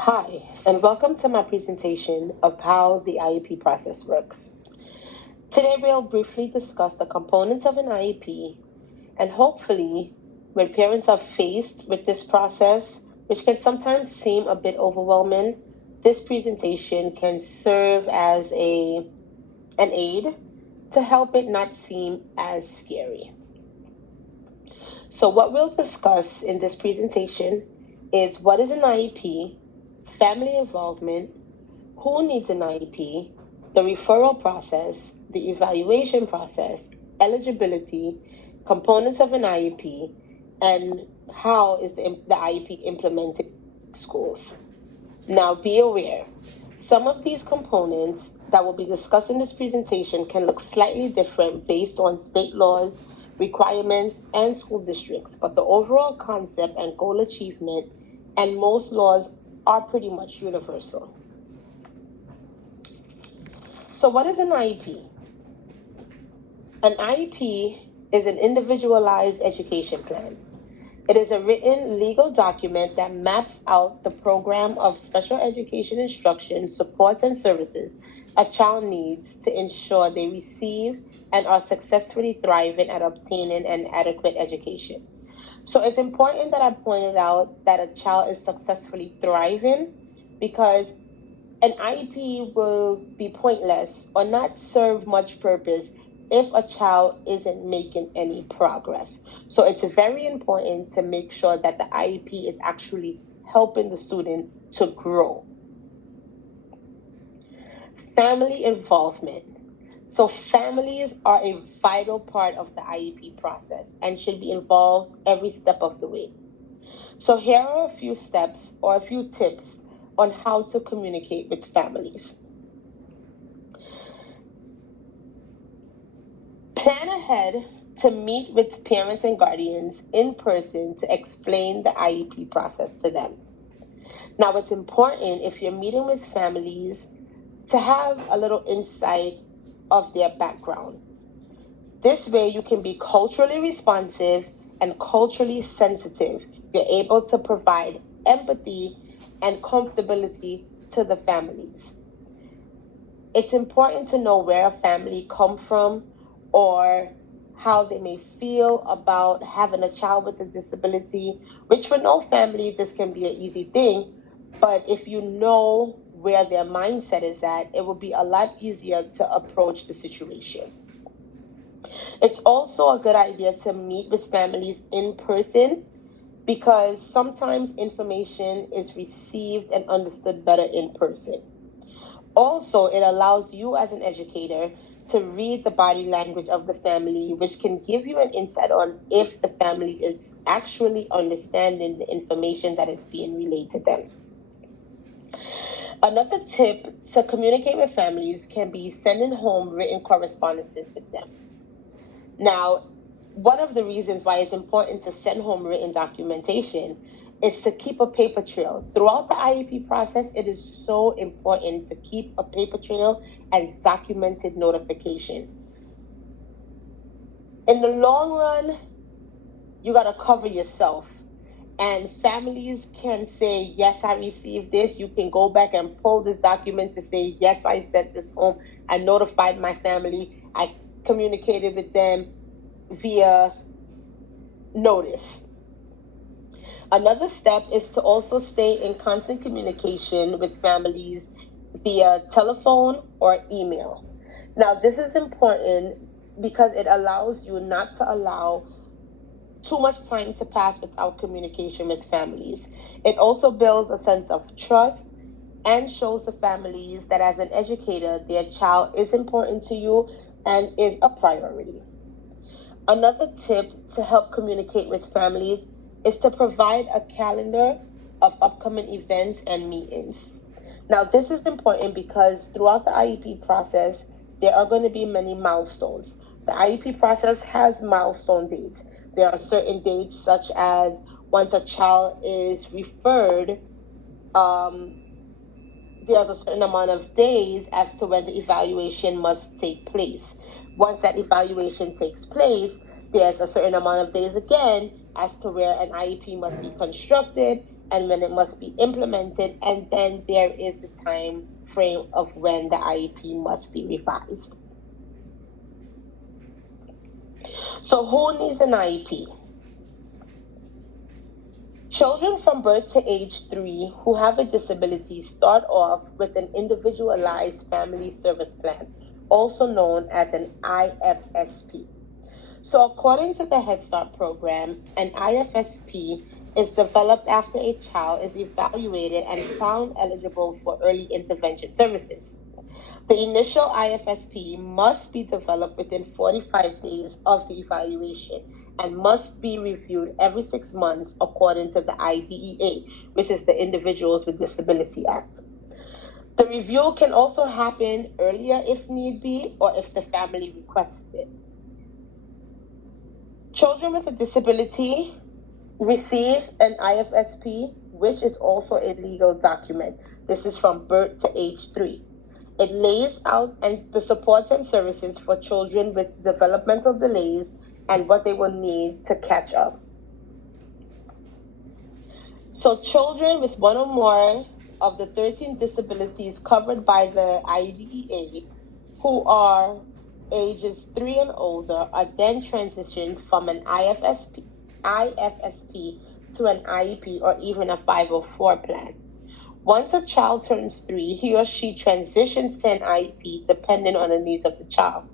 Hi, and welcome to my presentation of how the IEP process works. Today we'll briefly discuss the components of an IEP, and hopefully, when parents are faced with this process, which can sometimes seem a bit overwhelming, this presentation can serve as an aid to help it not seem as scary. So what we'll discuss in this presentation is what is an IEP, family involvement, who needs an IEP, the referral process, the evaluation process, eligibility, components of an IEP, and how is the IEP implemented in schools. Now be aware, some of these components that will be discussed in this presentation can look slightly different based on state laws, requirements, and school districts, but the overall concept and goal achievement and most laws are pretty much universal. So what is an IEP? An IEP is an individualized education plan. It is a written legal document that maps out the program of special education instruction, supports, and services a child needs to ensure they receive and are successfully thriving at obtaining an adequate education. So it's important that I pointed out that a child is successfully thriving because an IEP will be pointless or not serve much purpose if a child isn't making any progress. So it's very important to make sure that the IEP is actually helping the student to grow. Family involvement. So families are a vital part of the IEP process and should be involved every step of the way. So here are a few steps or a few tips on how to communicate with families. Plan ahead to meet with parents and guardians in person to explain the IEP process to them. Now, it's important if you're meeting with families to have a little insight of their background. This way, you can be culturally responsive and culturally sensitive. You're able to provide empathy and comfortability to the families. It's important to know where a family come from or how they may feel about having a child with a disability, which for no family, this can be an easy thing. But if you know where their mindset is at, it will be a lot easier to approach the situation. It's also a good idea to meet with families in person because sometimes information is received and understood better in person. Also, it allows you as an educator to read the body language of the family, which can give you an insight on if the family is actually understanding the information that is being relayed to them. Another tip to communicate with families can be sending home written correspondences with them. Now, one of the reasons why it's important to send home written documentation is to keep a paper trail. Throughout the IEP process, it is so important to keep a paper trail and documented notification. In the long run, you got to cover yourself. And families can say, yes, I received this. You can go back and pull this document to say, yes, I sent this home. I notified my family. I communicated with them via notice. Another step is to also stay in constant communication with families via telephone or email. Now, this is important because it allows you not to allow too much time to pass without communication with families. It also builds a sense of trust and shows the families that as an educator, their child is important to you and is a priority. Another tip to help communicate with families is to provide a calendar of upcoming events and meetings. Now, this is important because throughout the IEP process, there are going to be many milestones. The IEP process has milestone dates. There are certain dates such as once a child is referred, there's a certain amount of days as to when the evaluation must take place. Once that evaluation takes place, there's a certain amount of days again as to where an IEP must be constructed and when it must be implemented, and then there is the time frame of when the IEP must be revised. So who needs an IEP? Children from birth to age 3 who have a disability start off with an individualized family service plan, also known as an IFSP. So according to the Head Start program, an IFSP is developed after a child is evaluated and found eligible for early intervention services. The initial IFSP must be developed within 45 days of the evaluation and must be reviewed every 6 months according to the IDEA, which is the Individuals with Disability Act. The review can also happen earlier if need be or if the family requests it. Children with a disability receive an IFSP, which is also a legal document. This is from birth to age 3. It lays out the supports and services for children with developmental delays and what they will need to catch up. So children with one or more of the 13 disabilities covered by the IDEA who are ages 3 and older are then transitioned from an IFSP to an IEP or even a 504 plan. Once a child turns 3, he or she transitions to an IEP depending on the needs of the child.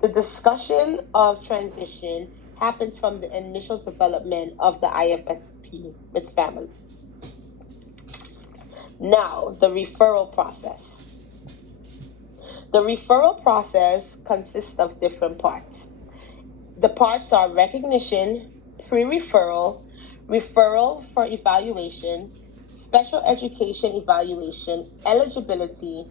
The discussion of transition happens from the initial development of the IFSP with family. Now, the referral process. The referral process consists of different parts. The parts are recognition, pre-referral, referral for evaluation, special education evaluation, eligibility,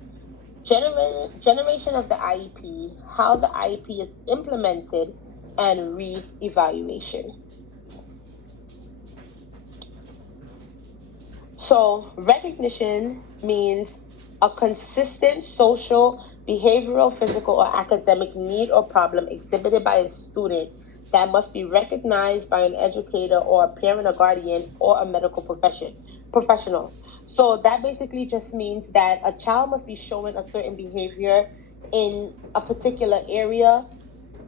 generation of the IEP, how the IEP is implemented, and re-evaluation. So recognition means a consistent social, behavioral, physical, or academic need or problem exhibited by a student that must be recognized by an educator or a parent or guardian or a medical professional. So that basically just means that a child must be showing a certain behavior in a particular area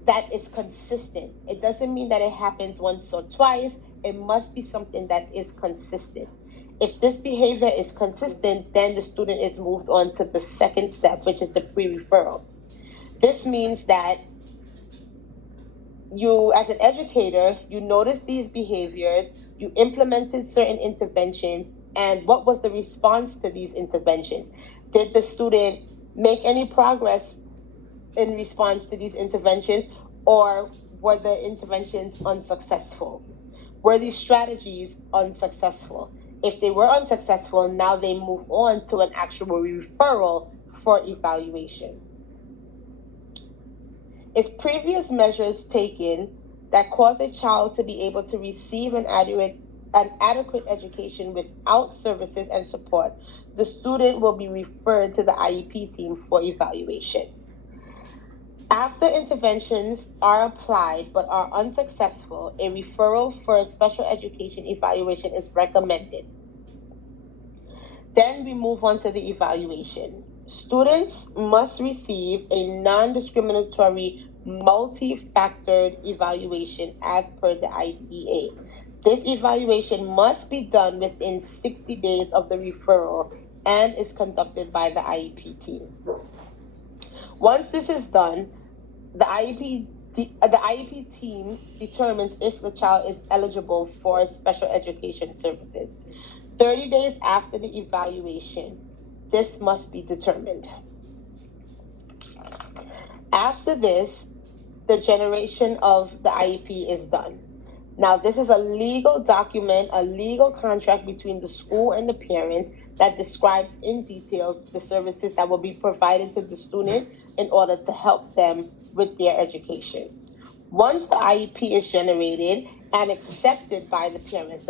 that is consistent. It doesn't mean that it happens once or twice. It must be something that is consistent. If this behavior is consistent, then the student is moved on to the second step, which is the pre-referral. This means that you, as an educator, you noticed these behaviors, you implemented certain interventions, and what was the response to these interventions? Did the student make any progress in response to these interventions, or were the interventions unsuccessful? Were these strategies unsuccessful? If they were unsuccessful, now they move on to an actual referral for evaluation. If previous measures taken that cause a child to be able to receive an adequate education without services and support, the student will be referred to the IEP team for evaluation. After interventions are applied but are unsuccessful, a referral for a special education evaluation is recommended. Then we move on to the evaluation. Students must receive a non-discriminatory, multi-factored evaluation as per the IDEA. This evaluation must be done within 60 days of the referral and is conducted by the IEP team. Once this is done, the IEP team determines if the child is eligible for special education services. 30 days after the evaluation, this must be determined. After this, the generation of the IEP is done. Now, this is a legal document, a legal contract between the school and the parent that describes in details the services that will be provided to the student in order to help them with their education. Once the IEP is generated and accepted by the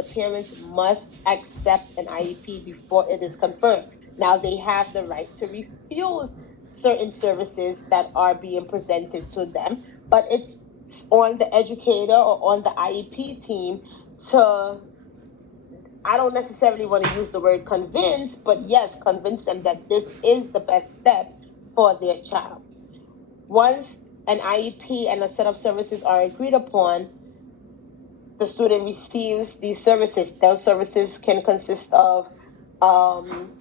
parents must accept an IEP before it is confirmed. Now, they have the right to refuse certain services that are being presented to them, but it's on the educator or on the IEP team to I don't necessarily want to use the word convince, but yes, convince them that this is the best step for their child. Once an IEP and a set of services are agreed upon, the student receives these services. Those services can consist of um,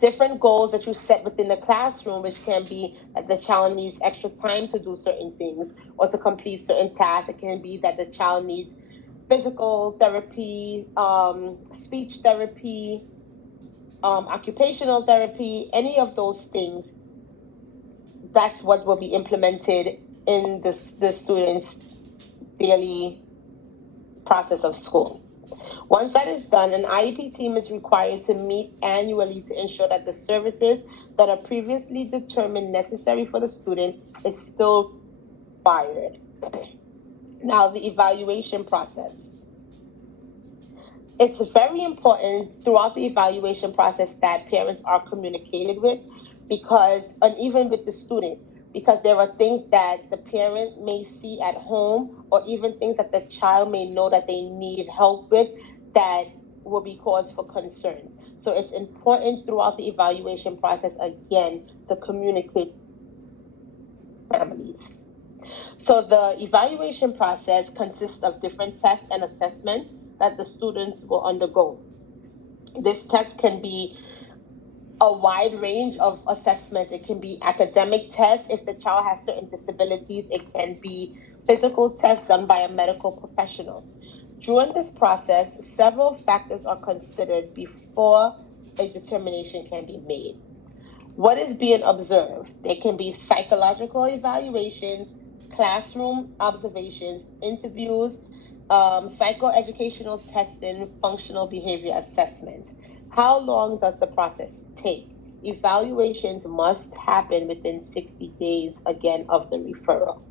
different goals that you set within the classroom, which can be that the child needs extra time to do certain things or to complete certain tasks. It can be that the child needs physical therapy, speech therapy, occupational therapy, any of those things. That's what will be implemented in the student's daily process of school. Once that is done, an IEP team is required to meet annually to ensure that the services that are previously determined necessary for the student is still required. Now, the evaluation process. It's very important throughout the evaluation process that parents are communicated with, because, and even with the student, because there are things that the parent may see at home, or even things that the child may know that they need help with, that will be cause for concern. So it's important throughout the evaluation process, again, to communicate with families. So the evaluation process consists of different tests and assessments that the students will undergo. This test can be a wide range of assessments. It can be academic tests if the child has certain disabilities. It can be physical tests done by a medical professional. During this process, several factors are considered before a determination can be made. What is being observed? There can be psychological evaluations, classroom observations, interviews, psychoeducational testing, functional behavior assessment. How long does the process take? Evaluations must happen within 60 days, again, of the referral.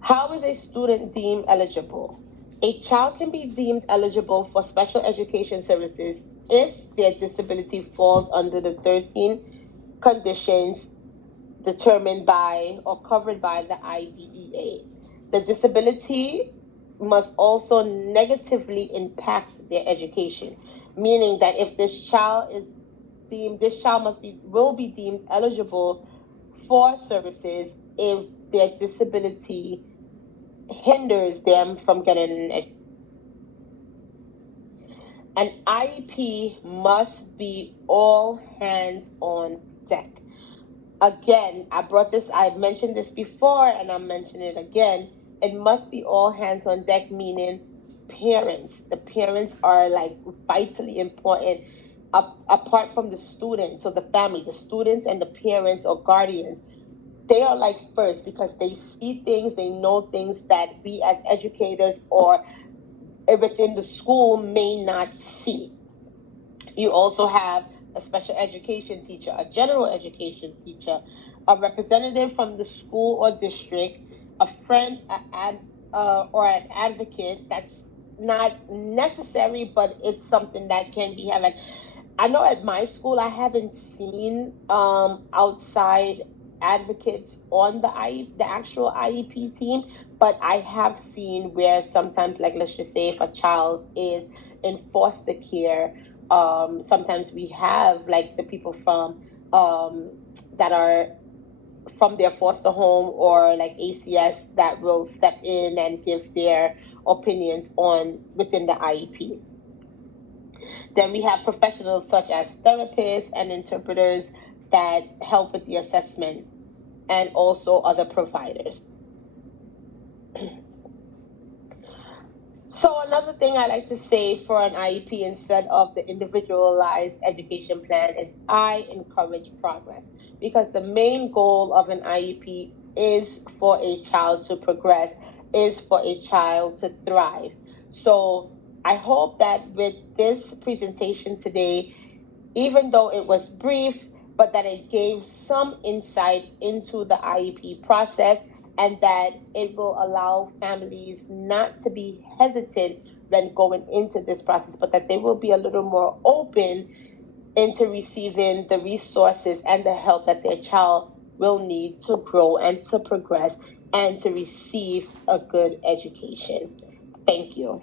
How is a student deemed eligible? A child can be deemed eligible for special education services if their disability falls under the 13 conditions determined by or covered by the IDEA. The disability must also negatively impact their education, meaning that if this child is deemed, this child will be deemed eligible for services if their disability hinders them from getting an education. An IEP must be all hands on deck. Again, I mentioned this before and I'm mentioning it again. It must be all hands on deck, meaning parents. The parents are like vitally important apart from the students. So the family, the students and the parents or guardians, they are like first, because they see things, they know things that we as educators or within the school may not see. You also have a special education teacher, a general education teacher, a representative from the school or district, a friend, or an advocate. That's not necessary, but it's something that can be having. I know at my school I haven't seen outside advocates on the actual IEP team, but I have seen where sometimes, like let's just say if a child is in foster care, sometimes we have like the people from that are from their foster home or like ACS that will step in and give their opinions on within the IEP. Then we have professionals such as therapists and interpreters that help with the assessment, and also other providers. So another thing I like to say for an IEP instead of the individualized education plan is I encourage progress, because the main goal of an IEP is for a child to progress, is for a child to thrive. So I hope that with this presentation today, even though it was brief, but that it gave some insight into the IEP process, and that it will allow families not to be hesitant when going into this process, but that they will be a little more open into receiving the resources and the help that their child will need to grow and to progress and to receive a good education. Thank you.